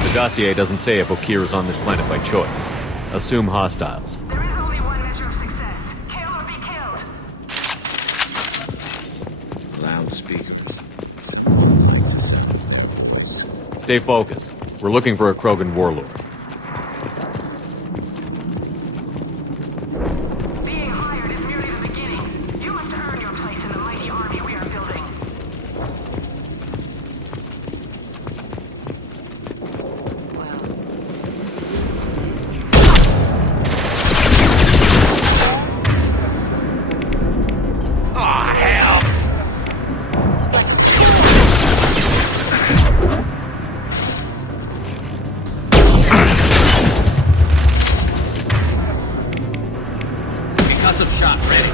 The dossier doesn't say if Okir is on this planet by choice. Assume hostiles. There is only one measure of success. Kill or be killed. Loudspeaker. Stay focused. We're looking for a Krogan warlord. Being hired is merely the beginning. You must earn your place in the mighty army we are building. Concussive shot ready.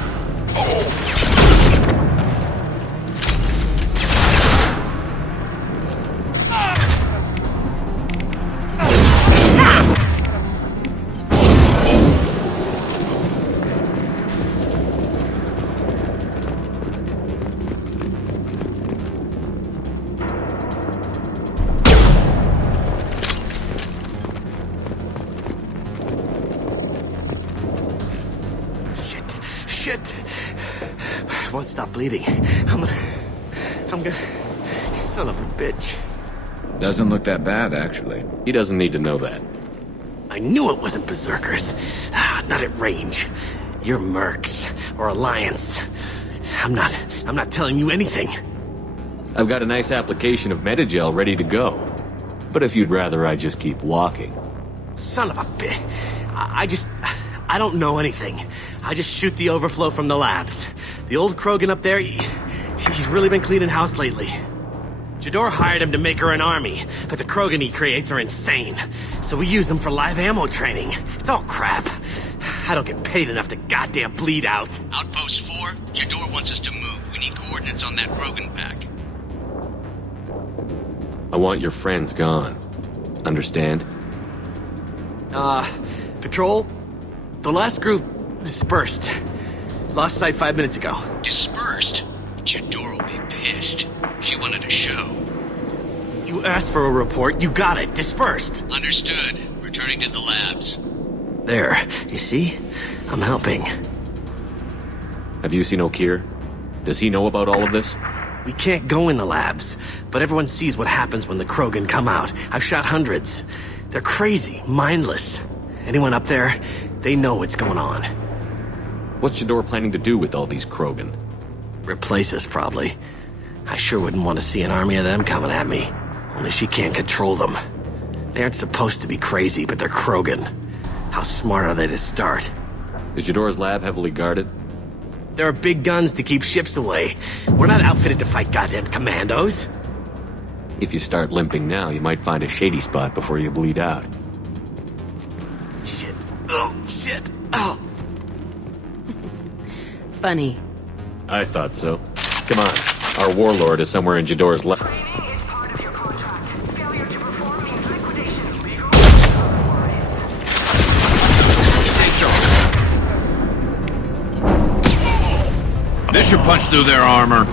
Shit. I won't stop bleeding. I'm gonna... Son of a bitch. Doesn't look that bad, actually. He doesn't need to know that. I knew it wasn't Berserkers. Not at range. You're Mercs. Or Alliance. I'm not telling you anything. I've got a nice application of Metagel ready to go. But if you'd rather I just keep walking. Son of a bitch. I don't know anything. I just shoot the overflow from the labs. The old Krogan up there, he's really been cleaning house lately. Jador hired him to make her an army, but the Krogan he creates are insane. So we use them for live ammo training. It's all crap. I don't get paid enough to goddamn bleed out. Outpost 4, Jador wants us to move. We need coordinates on that Krogan pack. I want your friends gone. Understand? Patrol? The last group dispersed. Lost sight 5 minutes ago. Dispersed? Jador will be pissed. She wanted a show. You asked for a report, you got it. Dispersed. Understood. Returning to the labs. There, you see? I'm helping. Have you seen Okir? Does he know about all of this? We can't go in the labs, but everyone sees what happens when the Krogan come out. I've shot hundreds. They're crazy, mindless. Anyone up there, they know what's going on. What's Jador planning to do with all these Krogan? Replace us, probably. I sure wouldn't want to see an army of them coming at me. Only she can't control them. They aren't supposed to be crazy, but they're Krogan. How smart are they to start? Is Jador's lab heavily guarded? There are big guns to keep ships away. We're not outfitted to fight goddamn commandos. If you start limping now, you might find a shady spot before you bleed out. Shit. Oh, shit. Oh. Funny. I thought so. Come on. Our warlord is somewhere in Jador's lab. Training is part of your contract. Failure to perform means liquidation. Legal. Stay sharp. This should punch through their armor.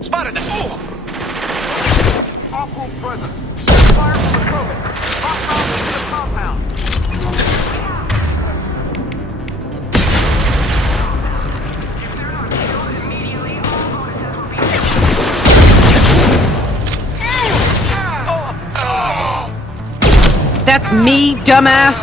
Spotted them! Off-road presence. Fire from the Krogan. Hot round into the compound. If they're not killed immediately, all bonuses will be... That's me, dumbass!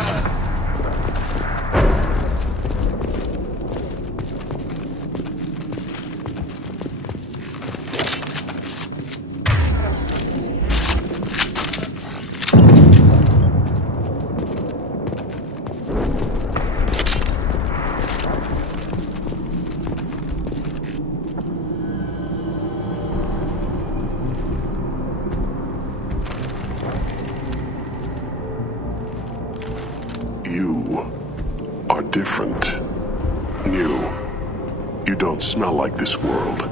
You are different. New. You don't smell like this world.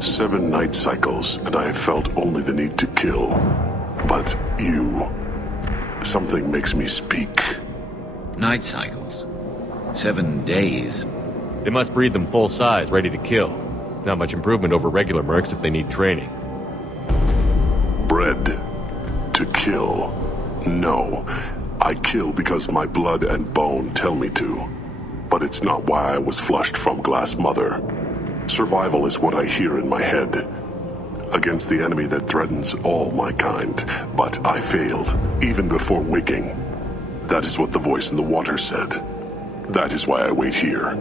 7 night cycles, and I have felt only the need to kill. But you... something makes me speak. Night cycles. 7 days. They must breed them full size, ready to kill. Not much improvement over regular mercs if they need training. Bred to kill. No. I kill because my blood and bone tell me to. But it's not why I was flushed from Glass Mother. Survival is what I hear in my head. Against the enemy that threatens all my kind. But I failed, even before waking. That is what the voice in the water said. That is why I wait here.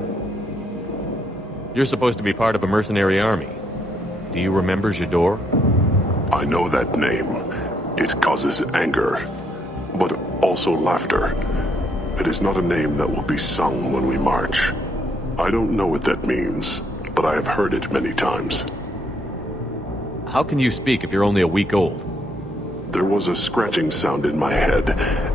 You're supposed to be part of a mercenary army. Do you remember Jador? I know that name. It causes anger, but also laughter. It is not a name that will be sung when we march. I don't know what that means, but I have heard it many times. How can you speak if you're only a week old? There was a scratching sound in my head,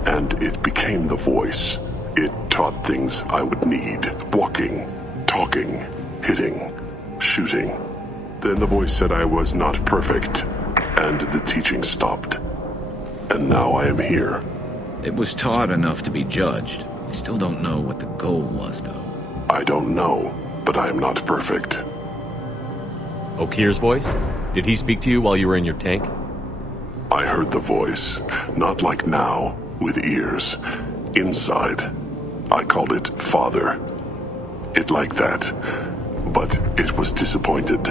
and it became the voice. It taught things I would need. Walking, talking, hitting, shooting. Then the voice said I was not perfect, and the teaching stopped. And now I am here. It was taught enough to be judged. We still don't know what the goal was, though. I don't know, but I am not perfect. Okir's voice? Did he speak to you while you were in your tank? I heard the voice, not like now, with ears. Inside. I called it Father. It like that. But it was disappointed.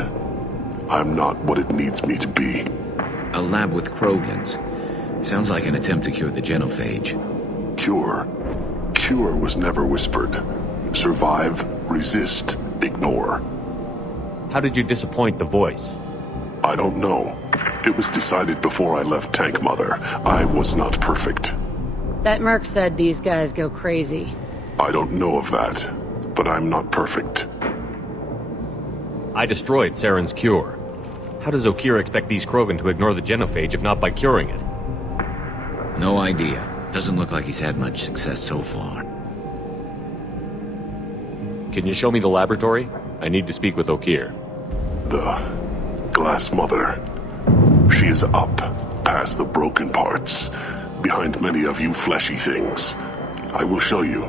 I'm not what it needs me to be. A lab with Krogans. Sounds like an attempt to cure the genophage. Cure. Cure was never whispered. Survive, resist, ignore. How did you disappoint the voice? I don't know. It was decided before I left Tank Mother. I was not perfect. That merc said these guys go crazy. I don't know of that, but I'm not perfect. I destroyed Saren's cure. How does Okir expect these Krogan to ignore the genophage if not by curing it? No idea. Doesn't look like he's had much success so far. Can you show me the laboratory? I need to speak with Okir. The Glass Mother. She is up, past the broken parts, behind many of you fleshy things. I will show you.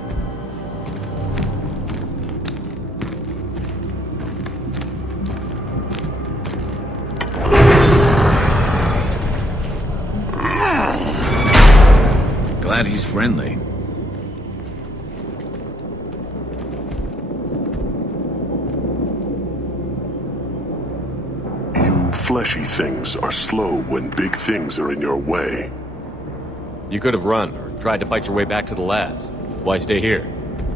Glad he's friendly. You fleshy things are slow when big things are in your way. You could have run, or tried to fight your way back to the labs. Why stay here?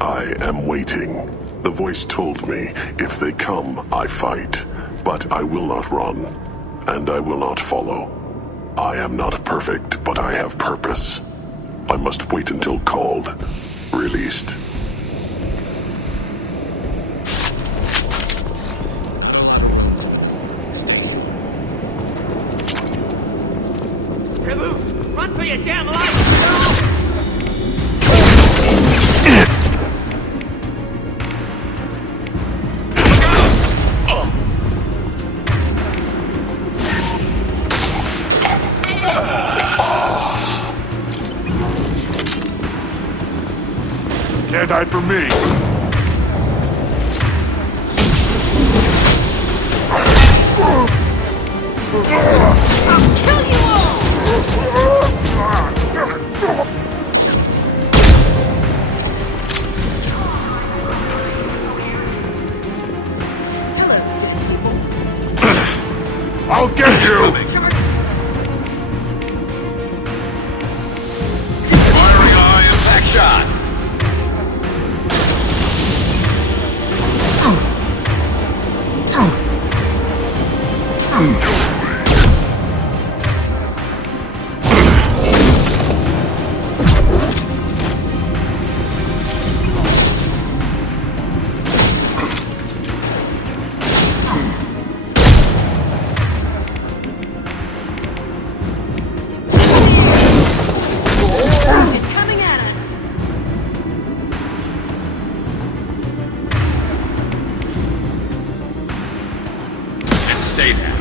I am waiting. The voice told me, if they come, I fight. But I will not run, and I will not follow. I am not perfect, but I have purpose. I must wait until called, released. Hey, Luce, run for your damn life! Can't hide from me. I'll kill you all! Hello, dead people. I'll get you! Firing eye impact shot! It's coming at us. And stay there.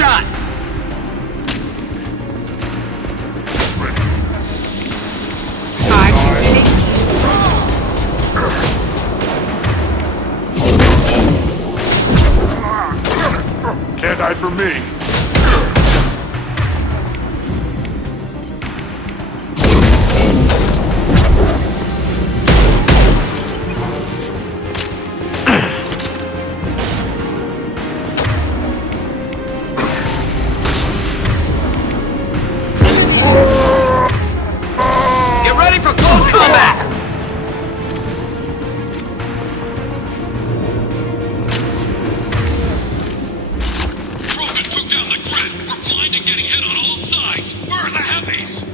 shot! I can take Can't hide from me. lights! Where are the heavies?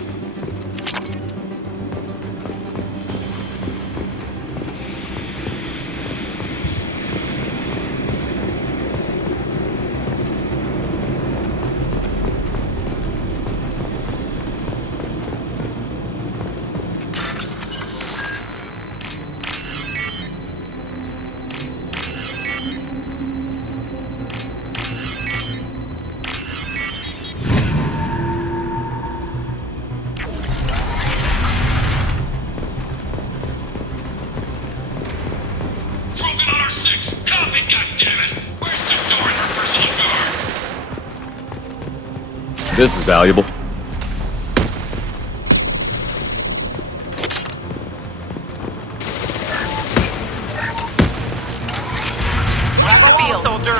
Krogan on our 6! Copy, goddammit! Where's Jador and her personal guard? This is valuable. Grab the wheel, soldier.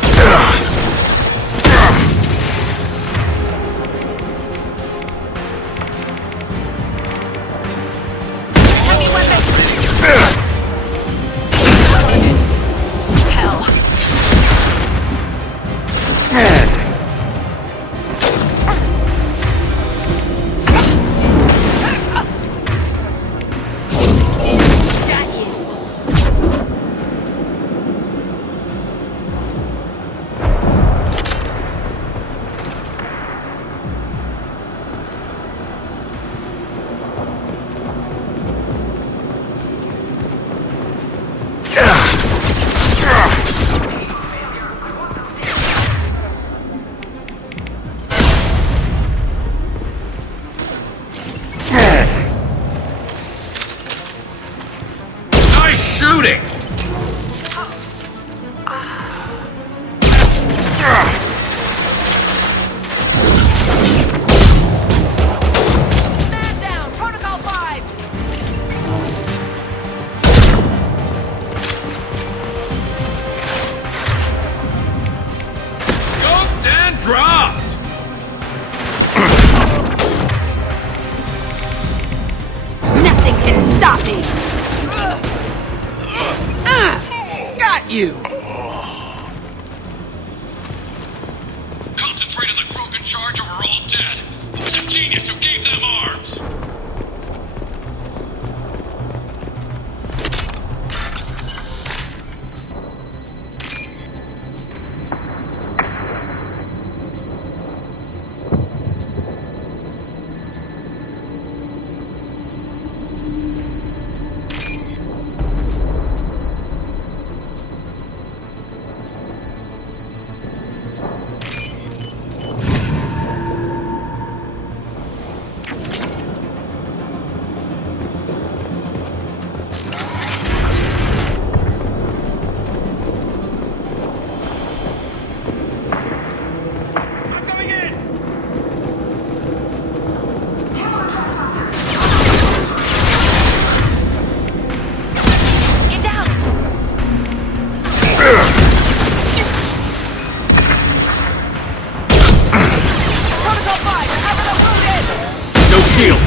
Heavy weapons. Hell. Got you. Nice shooting! Man down. Protocol 5. Scoped and dropped! Nothing can stop me. Got you! Concentrate on the Krogan charge or we're all dead! Who's a genius who gave them arms? Get down. Protocol 5. You're having a wounded. No shield!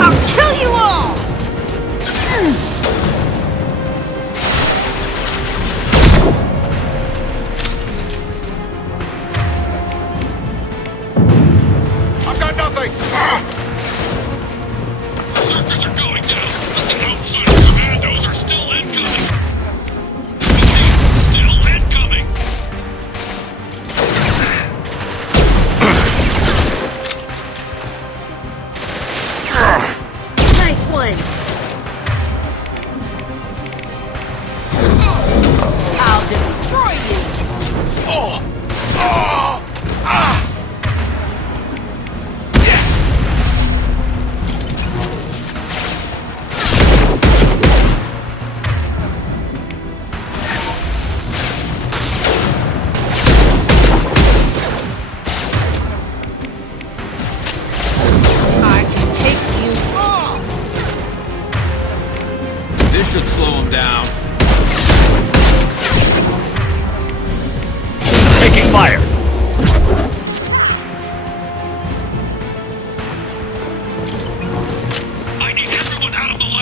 I'll kill you all. Berserkers are going down!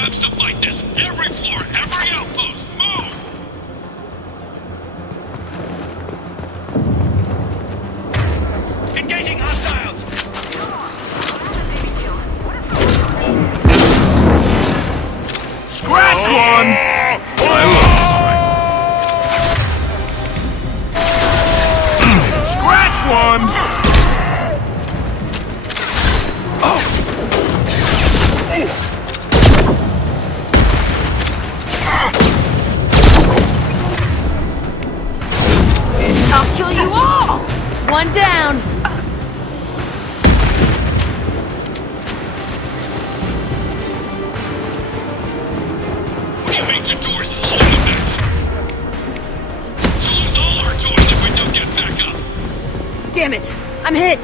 labs to fight this! Every floor, every outpost, move! Engaging hostiles! Scratch one! I love this rifle. Scratch one! I'll kill you all! One down! What do you mean Jador's holding this? She'll lose all our toys if we don't get back up! Damn it! I'm hit!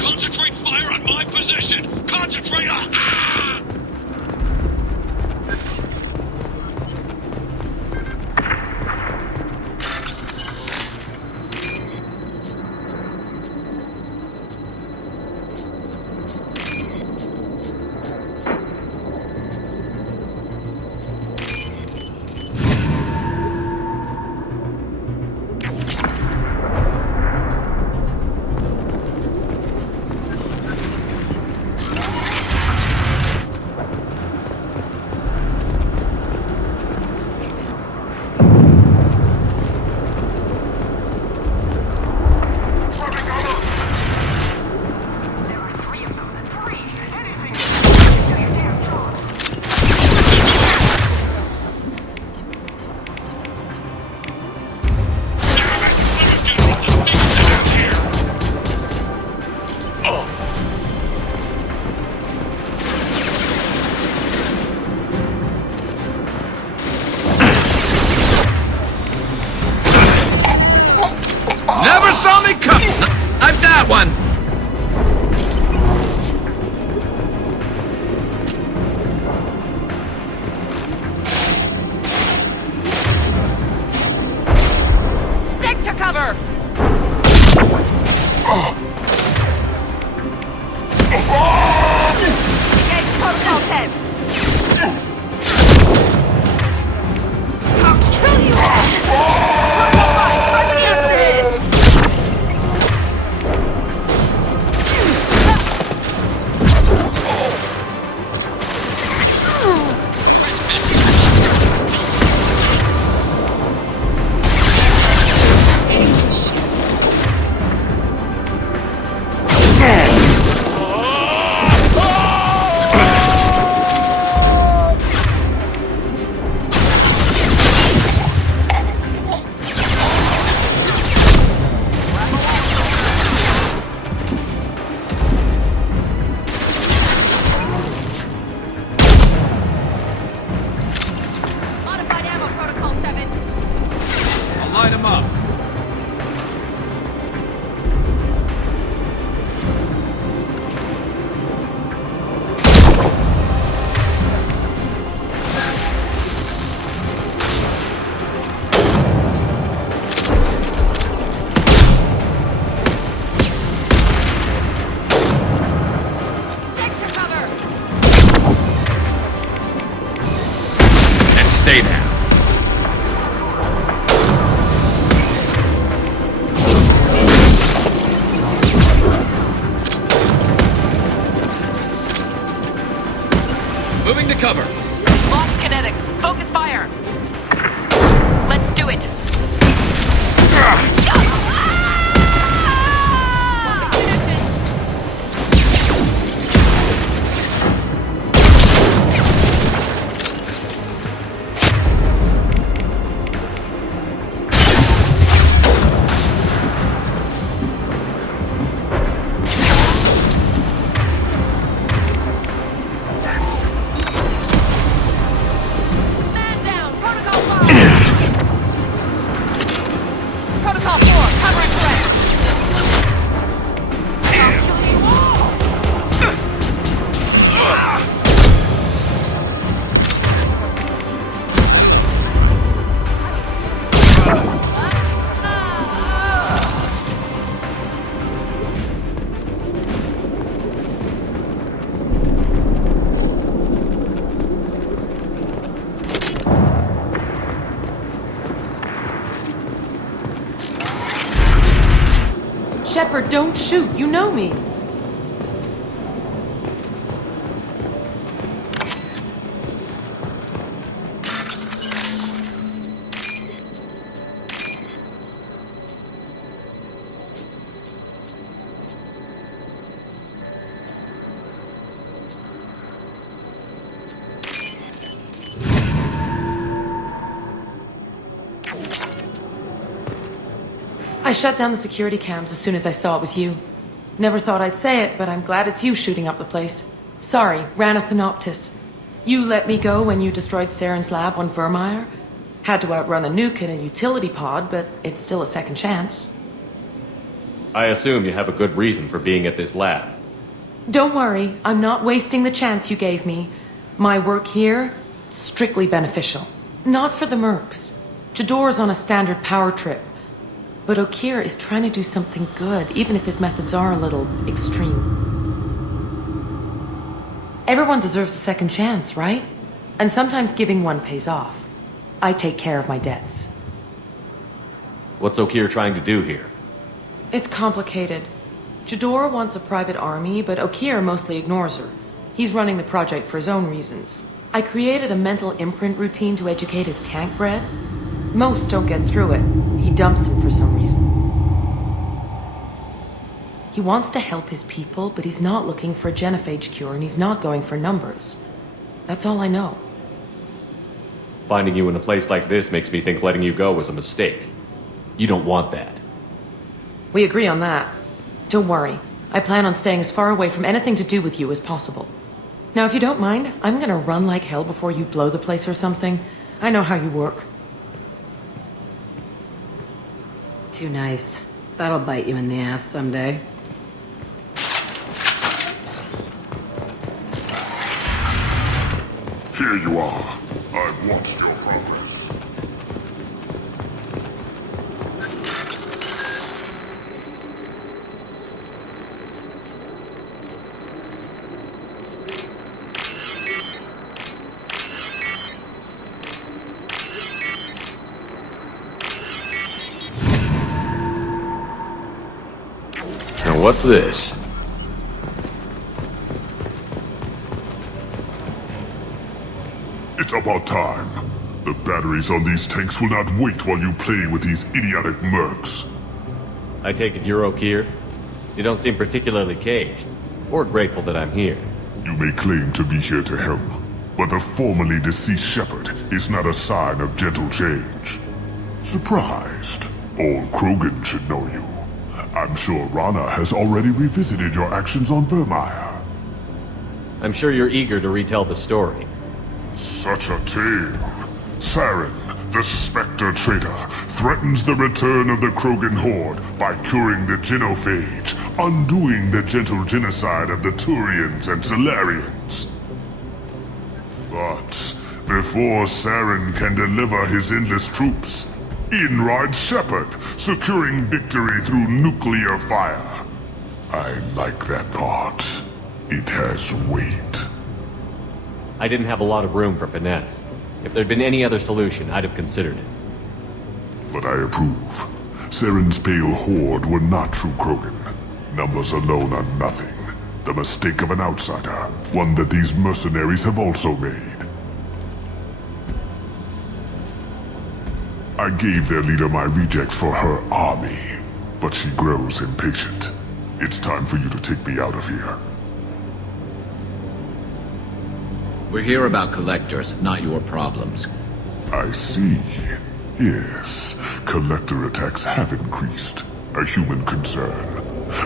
Concentrate fire on my position! Concentrate on... Ah! Never saw me coming! I've that one! Stick to cover! Engage Protocol 10! I'll kill you all! Fight against this! Modified ammo, Protocol 7. I'll light him up. Stick to cover! And stay down. Moving to cover. Lost kinetics. Focus fire. Let's do it. Parker, don't shoot. You know me. I shut down the security cams as soon as I saw it was you. Never thought I'd say it, but I'm glad it's you shooting up the place. Sorry, ran a Thanoptis. You let me go when you destroyed Saren's lab on Vermeer. Had to outrun a nuke in a utility pod, but it's still a second chance. I assume you have a good reason for being at this lab. Don't worry, I'm not wasting the chance you gave me. My work here, strictly beneficial. Not for the mercs. Jador's on a standard power trip. But Okir is trying to do something good, even if his methods are a little extreme. Everyone deserves a second chance, right? And sometimes giving one pays off. I take care of my debts. What's Okir trying to do here? It's complicated. Jador wants a private army, but Okir mostly ignores her. He's running the project for his own reasons. I created a mental imprint routine to educate his tank bred. Most don't get through it. He dumps them for some reason. He wants to help his people, but he's not looking for a genophage cure, and he's not going for numbers. That's all I know. Finding you in a place like this makes me think letting you go was a mistake. You don't want that. We agree on that. Don't worry. I plan on staying as far away from anything to do with you as possible. Now, if you don't mind, I'm gonna run like hell before you blow the place or something. I know how you work. Too nice. That'll bite you in the ass someday. Here you are. I've watched your progress. Now what's this? It's about time. The batteries on these tanks will not wait while you play with these idiotic mercs. I take it you're Okir? You don't seem particularly caged, or grateful that I'm here. You may claim to be here to help, but the formerly deceased shepherd is not a sign of gentle change. Surprised? All Krogan should know you. I'm sure Rana has already revisited your actions on Vermeer. I'm sure you're eager to retell the story. Such a tale. Saren, the Spectre traitor, threatens the return of the Krogan horde by curing the genophage, undoing the gentle genocide of the Turians and Solarians. But before Saren can deliver his endless troops, in rides Shepard, securing victory through nuclear fire. I like that part. It has weight. I didn't have a lot of room for finesse. If there'd been any other solution, I'd have considered it. But I approve. Saren's pale horde were not true Krogan. Numbers alone are nothing. The mistake of an outsider, one that these mercenaries have also made. I gave their leader my rejects for her army, but she grows impatient. It's time for you to take me out of here. We're here about collectors, not your problems. I see. Yes, collector attacks have increased. A human concern.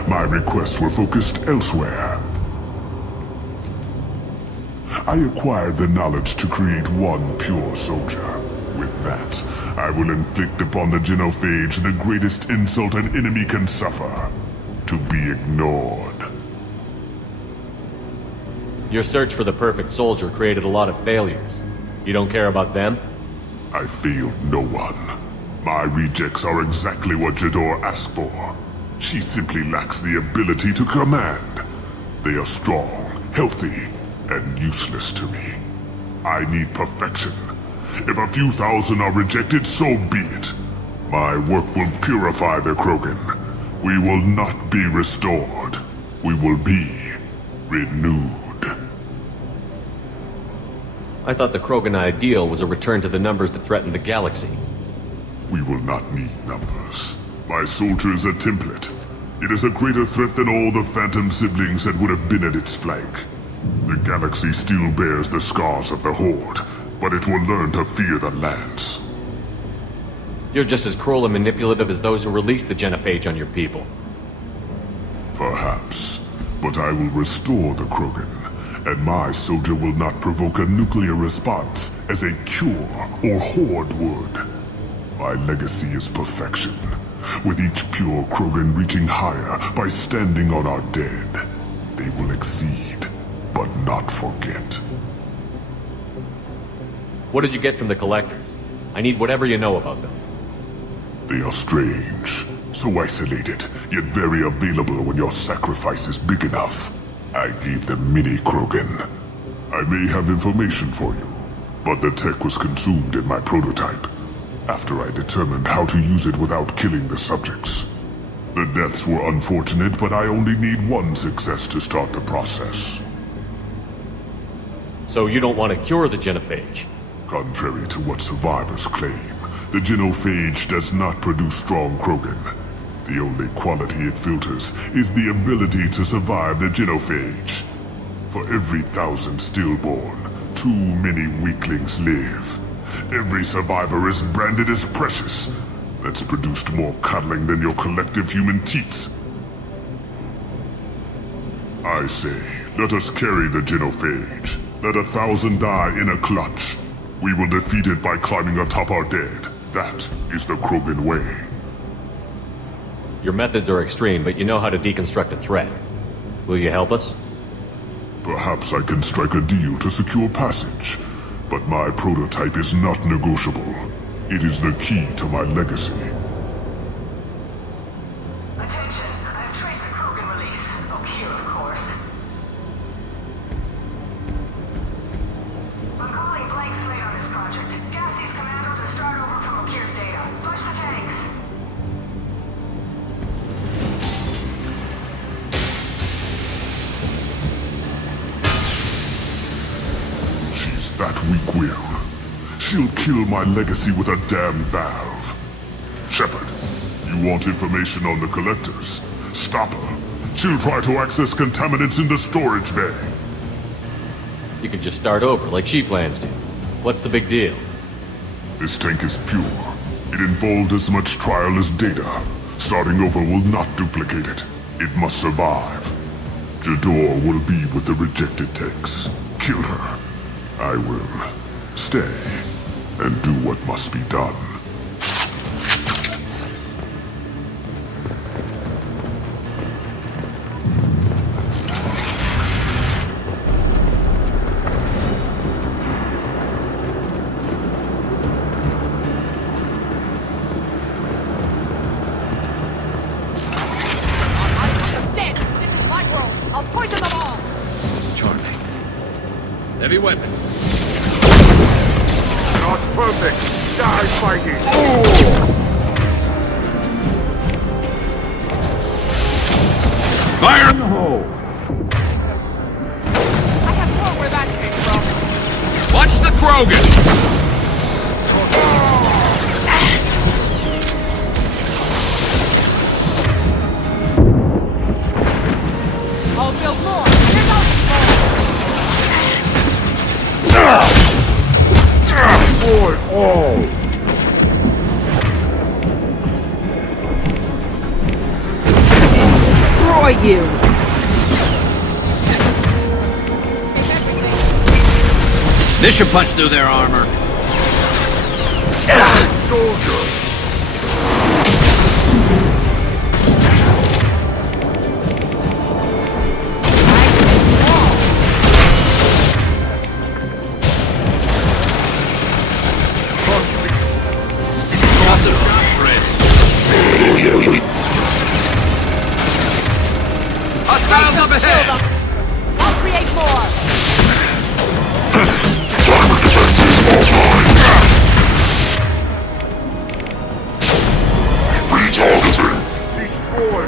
My requests were focused elsewhere. I acquired the knowledge to create one pure soldier. With that, I will inflict upon the genophage the greatest insult an enemy can suffer. To be ignored. Your search for the perfect soldier created a lot of failures. You don't care about them? I failed no one. My rejects are exactly what Jador asked for. She simply lacks the ability to command. They are strong, healthy, and useless to me. I need perfection. If a few thousand are rejected, so be it. My work will purify the Krogan. We will not be restored. We will be renewed. I thought the Krogan ideal was a return to the numbers that threatened the galaxy. We will not need numbers. My soldier is a template. It is a greater threat than all the Phantom siblings that would have been at its flank. The galaxy still bears the scars of the Horde, but it will learn to fear the Lance. You're just as cruel and manipulative as those who released the genophage on your people. Perhaps, but I will restore the Krogan, and my soldier will not provoke a nuclear response as a cure or Horde would. My legacy is perfection, with each pure Krogan reaching higher by standing on our dead. They will exceed, but not forget. What did you get from the Collectors? I need whatever you know about them. They are strange, so isolated, yet very available when your sacrifice is big enough. I gave them mini Krogan. I may have information for you, but the tech was consumed in my prototype, after I determined how to use it without killing the subjects. The deaths were unfortunate, but I only need one success to start the process. So you don't want to cure the genophage? Contrary to what survivors claim, the genophage does not produce strong Krogan. The only quality it filters is the ability to survive the genophage. For every 1,000 stillborn, too many weaklings live. Every survivor is branded as precious. That's produced more cuddling than your collective human teats. I say, let us carry the genophage. Let 1,000 die in a clutch. We will defeat it by climbing atop our dead. That is the Krogan way. Your methods are extreme, but you know how to deconstruct a threat. Will you help us? Perhaps I can strike a deal to secure passage. But my prototype is not negotiable. It is the key to my legacy. Attention, I have traced the Krogan release. Okier, of course. I'm calling blank slate on this project. Gas these commandos and start over from Okier's data. Flush the tanks. She's that weak-willed. She'll kill my legacy with a damn valve. Shepard, you want information on the Collectors? Stop her. She'll try to access contaminants in the storage bay. You can just start over, like she plans to. What's the big deal? This tank is pure. It involved as much trial as data. Starting over will not duplicate it. It must survive. Jador will be with the rejected tanks. Kill her. I will stay and do what must be done. Dead! This is my world! I'll poison them all! Charming. Heavy weapon. Not perfect. Die fighting. Fire in the hole! I have more where that came from. Watch the Krogan! I'll build more. Here's out Destroy all. Destroy you! This should punch through their armor. Soldier. Awesome shot, Fred. Hostiles up ahead! I'll create more! Retargeting. Destroy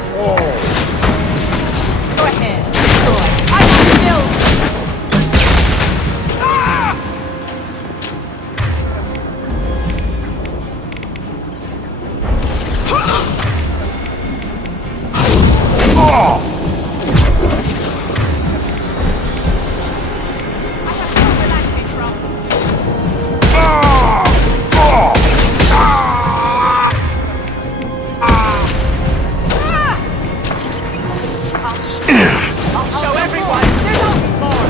I'll show everyone! There's always more!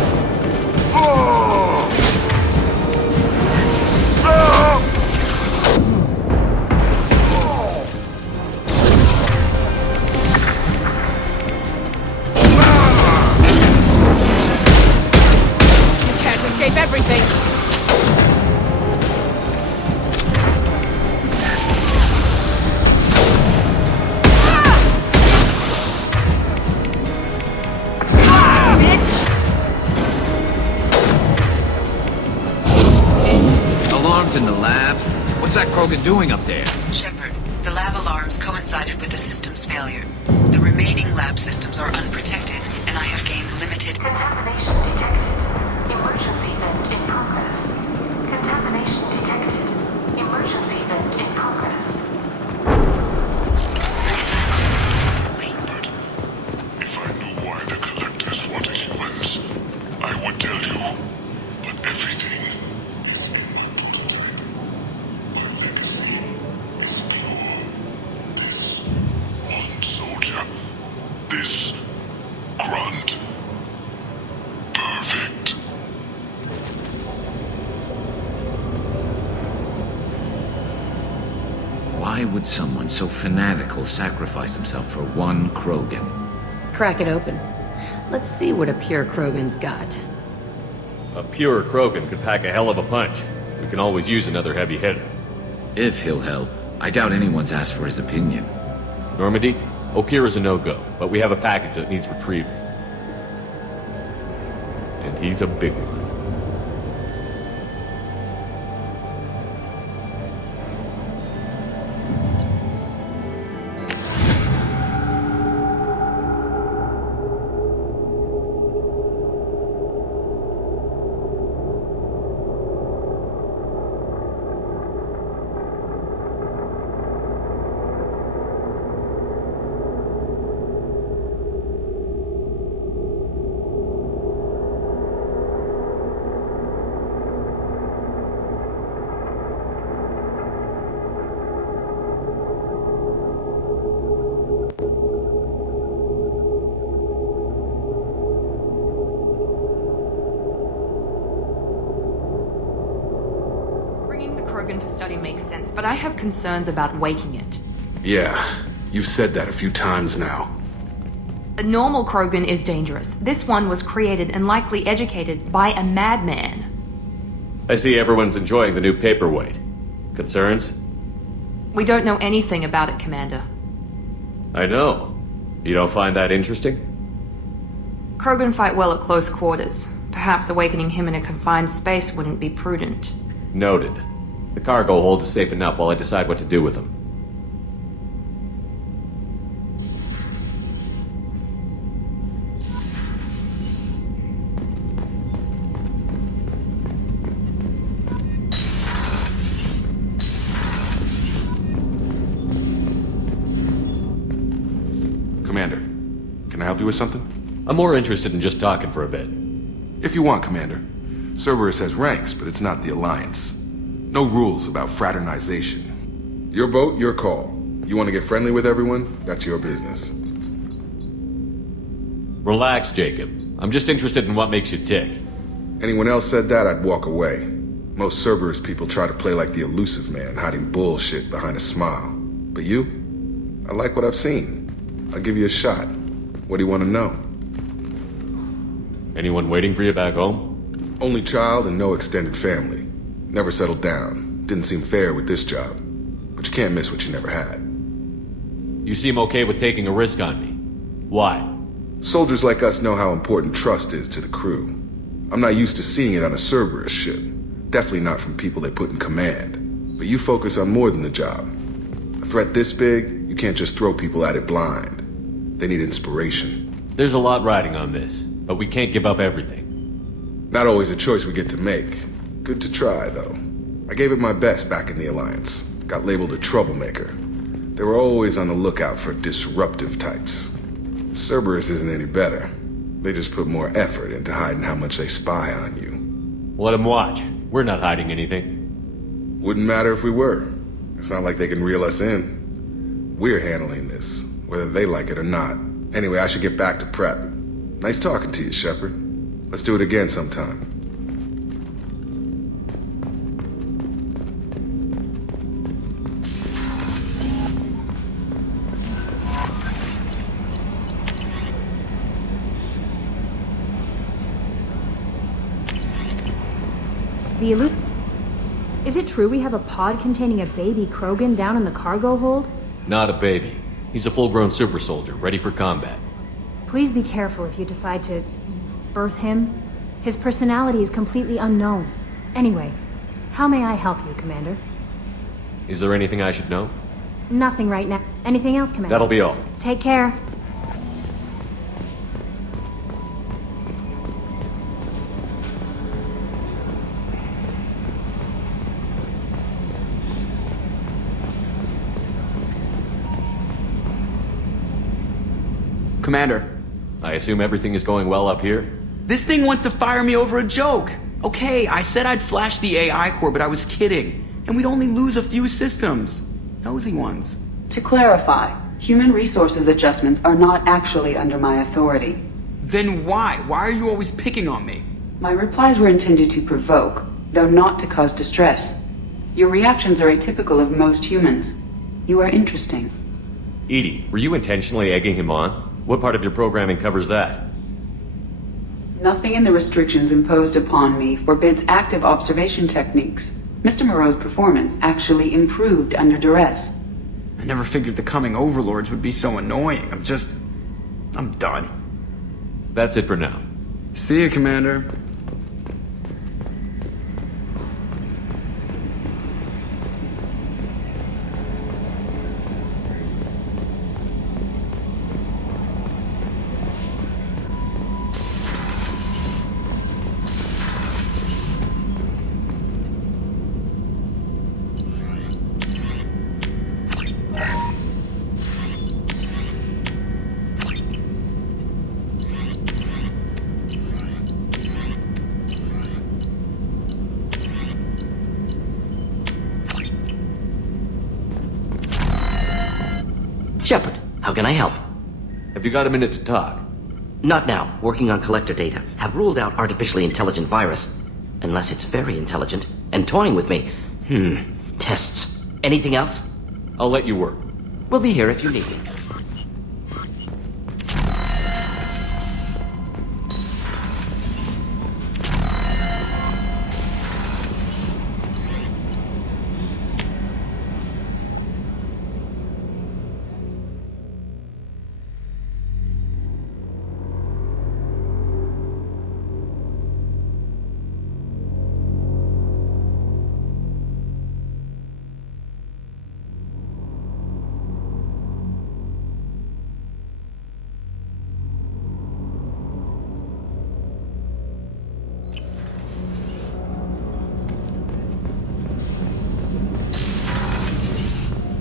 You can't escape everything! Alarms in the lab? What's that Krogan doing up there? Shepard, the lab alarms coincided with the system's failure. The remaining lab systems are unprotected, and I have gained limited... Contamination detected. Emergency vent in progress. Contamination detected. Emergency vent in progress. But if I knew why the collectors wanted humans, I would tell you. But everything is in my blood. My legacy is pure. This one soldier. This grunt. Perfect. Why would someone so fanatical sacrifice himself for one Krogan? Crack it open. Let's see what a pure Krogan's got. A pure Krogan could pack a hell of a punch. We can always use another heavy hitter. If he'll help. I doubt anyone's asked for his opinion. Normandy, Okira's a no-go, but we have a package that needs retrieval. And he's a big one. Bringing the Krogan for study makes sense, but I have concerns about waking it. Yeah, you've said that a few times now. A normal Krogan is dangerous. This one was created and likely educated by a madman. I see everyone's enjoying the new paperweight. Concerns? We don't know anything about it, Commander. I know. You don't find that interesting? Krogan fight well at close quarters. Perhaps awakening him in a confined space wouldn't be prudent. Noted. The cargo hold is safe enough while I decide what to do with them. Commander, can I help you with something? I'm more interested in just talking for a bit. If you want, Commander. Cerberus has ranks, but it's not the Alliance. No rules about fraternization. Your boat, your call. You want to get friendly with everyone? That's your business. Relax, Jacob. I'm just interested in what makes you tick. Anyone else said that, I'd walk away. Most Cerberus people try to play like the Illusive man, hiding bullshit behind a smile. But you? I like what I've seen. I'll give you a shot. What do you want to know? Anyone waiting for you back home? Only child and no extended family. Never settled down. Didn't seem fair with this job. But you can't miss what you never had. You seem okay with taking a risk on me. Why? Soldiers like us know how important trust is to the crew. I'm not used to seeing it on a Cerberus ship. Definitely not from people they put in command. But you focus on more than the job. A threat this big, you can't just throw people at it blind. They need inspiration. There's a lot riding on this, but we can't give up everything. Not always a choice we get to make. Good to try, though. I gave it my best back in the Alliance. Got labeled a troublemaker. They were always on the lookout for disruptive types. Cerberus isn't any better. They just put more effort into hiding how much they spy on you. Let them watch. We're not hiding anything. Wouldn't matter if we were. It's not like they can reel us in. We're handling this, whether they like it or not. Anyway, I should get back to prep. Nice talking to you, Shepard. Let's do it again sometime. Is it true we have a pod containing a baby Krogan down in the cargo hold? Not a baby. He's a full-grown super soldier, ready for combat. Please be careful if you decide to birth him. His personality is completely unknown. Anyway, how may I help you, Commander? Is there anything I should know? Nothing right now. Anything else, Commander? That'll be all. Take care. Commander. I assume everything is going well up here? This thing wants to fire me over a joke. Okay, I said I'd flash the AI core, but I was kidding. And we'd only lose a few systems. Nosy ones. To clarify, human resources adjustments are not actually under my authority. Then why? Why are you always picking on me? My replies were intended to provoke, though not to cause distress. Your reactions are atypical of most humans. You are interesting. Edie, were you intentionally egging him on? What part of your programming covers that? Nothing in the restrictions imposed upon me forbids active observation techniques. Mr. Moreau's performance actually improved under duress. I never figured the coming overlords would be so annoying. I'm done. That's it for now. See you, Commander. Shepard, how can I help? Have you got a minute to talk? Not now. Working on collector data. Have ruled out artificially intelligent virus. Unless it's very intelligent and toying with me. Tests. Anything else? I'll let you work. We'll be here if you need me.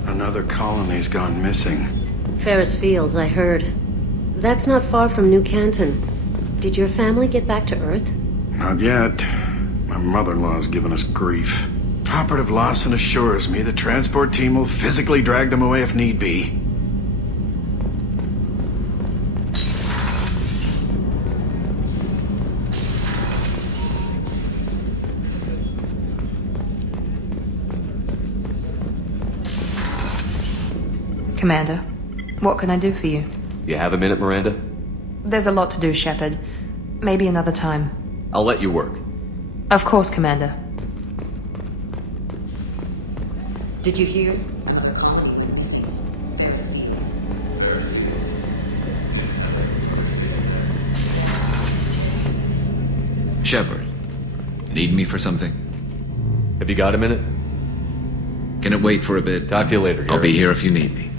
Another colony's gone missing. Ferris Fields, I heard. That's not far from New Canton. Did your family get back to Earth? Not yet. My mother-in-law's given us grief. Operative Lawson assures me the transport team will physically drag them away if need be. Commander, what can I do for you? You have a minute, Miranda? There's a lot to do, Shepard. Maybe another time. I'll let you work. Of course, Commander. Did you hear? Another colony went missing. Ferris Fields. Shepard, need me for something? Have you got a minute? Can it wait for a bit? Talk to you later, I'll be Garrus. here if you need me.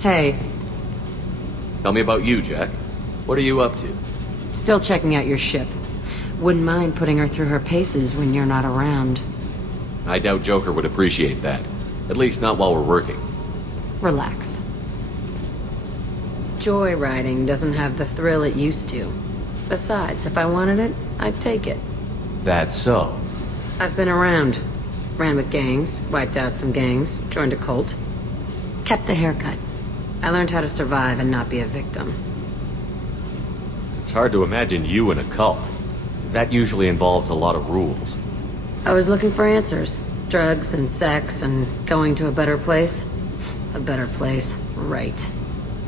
Hey, Tell me about you, Jack. What are you up to? still checking out your ship. Wouldn't mind putting her through her paces when you're not around. I doubt Joker would appreciate that. At least not while we're working. Relax. Joyriding doesn't have the thrill it used to. Besides, if I wanted it, I'd take it. That's so. I've been around. Ran with gangs, wiped out some gangs, joined a cult. Kept the haircut. I learned how to survive and not be a victim. It's hard to imagine you in a cult. That usually involves a lot of rules. I was looking for answers. Drugs and sex and going to a better place. A better place, right.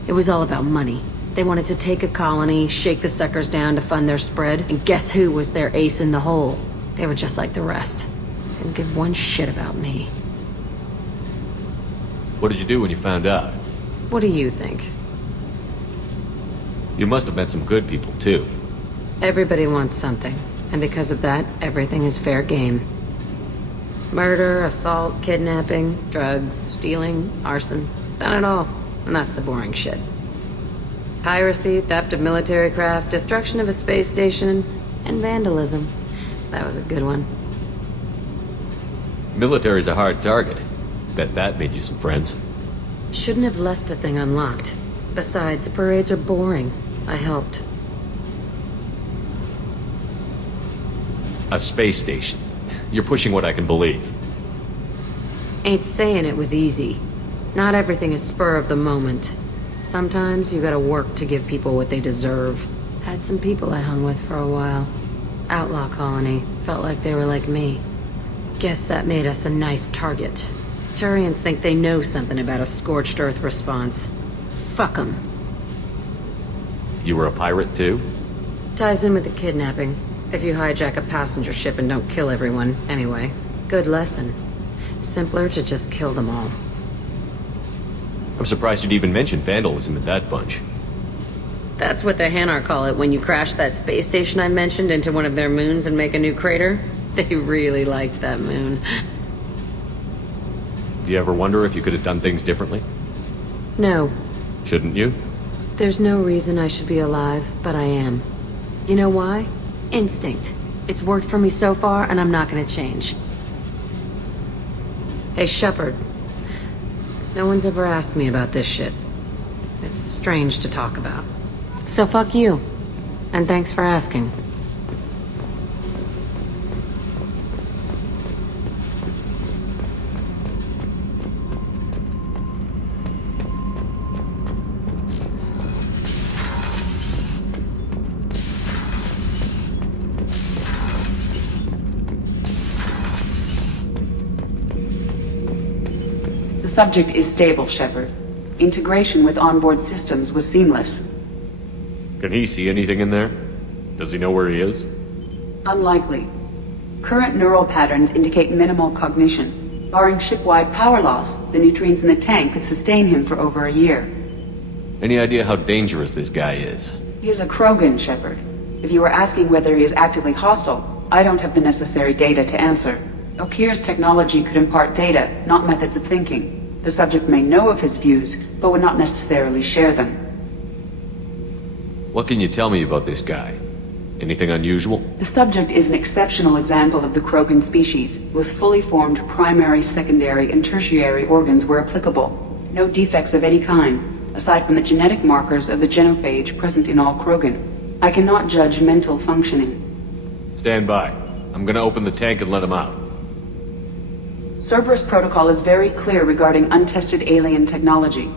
It was all about money. They wanted to take a colony, shake the suckers down to fund their spread, and guess who was their ace in the hole? They were just like the rest. Didn't give one shit about me. What did you do when you found out? What do you think? You must have met some good people, too. Everybody wants something, and because of that, everything is fair game. Murder, assault, kidnapping, drugs, stealing, arson. Done it all. And that's the boring shit. Piracy, theft of military craft, destruction of a space station, and vandalism. That was a good one. Military's a hard target. Bet that made you some friends. Shouldn't have left the thing unlocked. Besides, parades are boring. I helped. A space station. You're pushing what I can believe. Ain't saying it was easy. Not everything is spur of the moment. Sometimes you gotta work to give people what they deserve. Had some people I hung with for a while. Outlaw colony. Felt like they were like me. Guess that made us a nice target. Turians think they know something about a scorched earth response. Fuck 'em. You were a pirate, too? Ties in with the kidnapping. If you hijack a passenger ship and don't kill everyone, anyway. Good lesson. Simpler to just kill them all. I'm surprised you'd even mention vandalism in that bunch. That's what the Hanar call it when you crash that space station I mentioned into one of their moons and make a new crater. They really liked that moon. Do you ever wonder if you could have done things differently? No. Shouldn't you? There's no reason I should be alive, but I am. You know why? Instinct. It's worked for me so far, and I'm not gonna change. Hey, Shepard. No one's ever asked me about this shit. It's strange to talk about. So fuck you. And thanks for asking. The subject is stable, Shepard. Integration with onboard systems was seamless. Can he see anything in there? Does he know where he is? Unlikely. Current neural patterns indicate minimal cognition. Barring ship-wide power loss, the nutrients in the tank could sustain him for over a year. Any idea how dangerous this guy is? He is a Krogan, Shepard. If you were asking whether he is actively hostile, I don't have the necessary data to answer. Okir's technology could impart data, not methods of thinking. The subject may know of his views, but would not necessarily share them. What can you tell me about this guy? Anything unusual? The subject is an exceptional example of the Krogan species, with fully formed primary, secondary, and tertiary organs where applicable. No defects of any kind, aside from the genetic markers of the genophage present in all Krogan. I cannot judge mental functioning. Stand by. I'm gonna open the tank and let him out. Cerberus protocol is very clear regarding untested alien technology.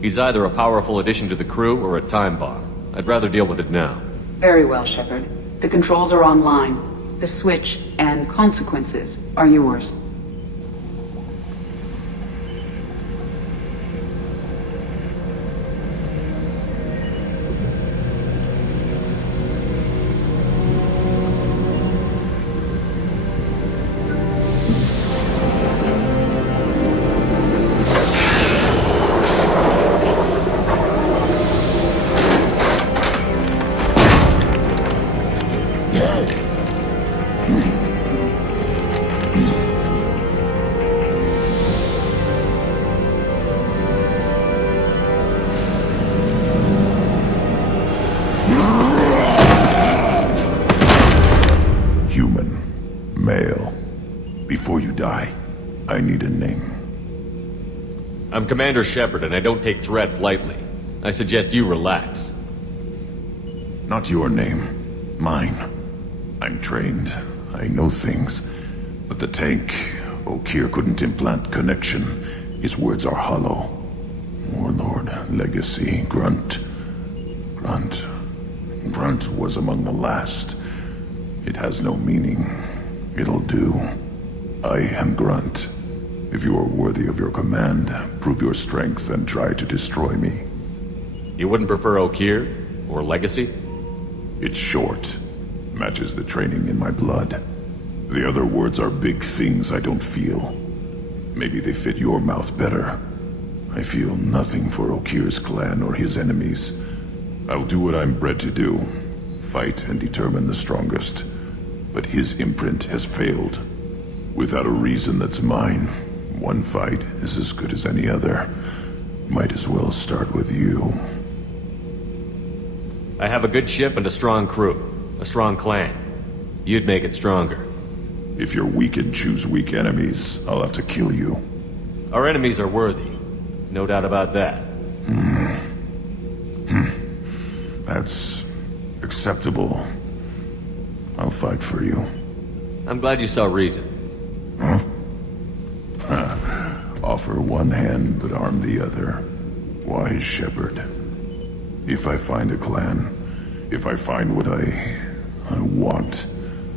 He's either a powerful addition to the crew or a time bomb. I'd rather deal with it now. Very well, Shepard. The controls are online. The switch and consequences are yours. Before you die, I need a name. I'm Commander Shepard, and I don't take threats lightly. I suggest you relax. Not your name. Mine. I'm trained. I know things. But the tank, Okeer couldn't implant connection. His words are hollow. Warlord, Legacy, Grunt. Grunt was among the last. It has no meaning. It'll do. I am Grunt. If you are worthy of your command, prove your strength and try to destroy me. You wouldn't prefer Okeer? Or Legacy? It's short. Matches the training in my blood. The other words are big things I don't feel. Maybe they fit your mouth better. I feel nothing for Okeer's clan or his enemies. I'll do what I'm bred to do. Fight and determine the strongest. But his imprint has failed. Without a reason that's mine, one fight is as good as any other. Might as well start with you. I have a good ship and a strong crew. A strong clan. You'd make it stronger. If you're weak and choose weak enemies, I'll have to kill you. Our enemies are worthy. No doubt about that. That's acceptable. I'll fight for you. I'm glad you saw reason. Huh? Offer one hand, but arm the other. Wise Shepard. If I find a clan, if I find what I want,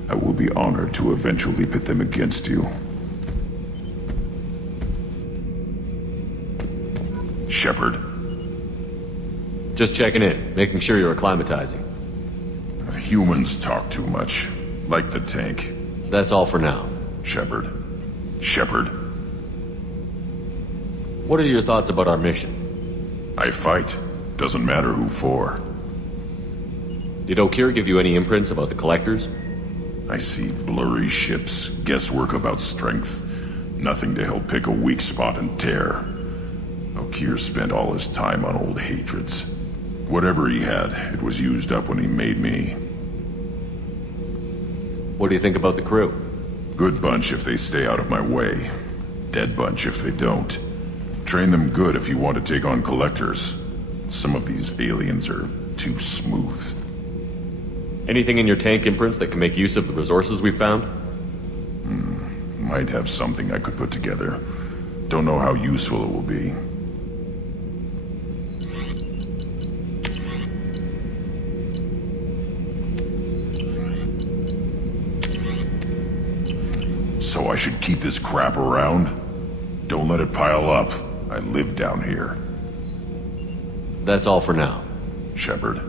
I will be honored to eventually pit them against you. Shepard. Just checking in, making sure you're acclimatizing. Humans talk too much, like the tank. That's all for now. Shepard. Shepard. What are your thoughts about our mission? I fight. Doesn't matter who for. Did Okeer give you any imprints about the Collectors? I see blurry ships, guesswork about strength. Nothing to help pick a weak spot and tear. Okeer spent all his time on old hatreds. Whatever he had, it was used up when he made me. What do you think about the crew? Good bunch if they stay out of my way. Dead bunch if they don't. Train them good if you want to take on Collectors. Some of these aliens are too smooth. Anything in your tank imprints that can make use of the resources we found? Might have something I could put together. Don't know how useful it will be. So I should keep this crap around? Don't let it pile up. I live down here. That's all for now. Shepard.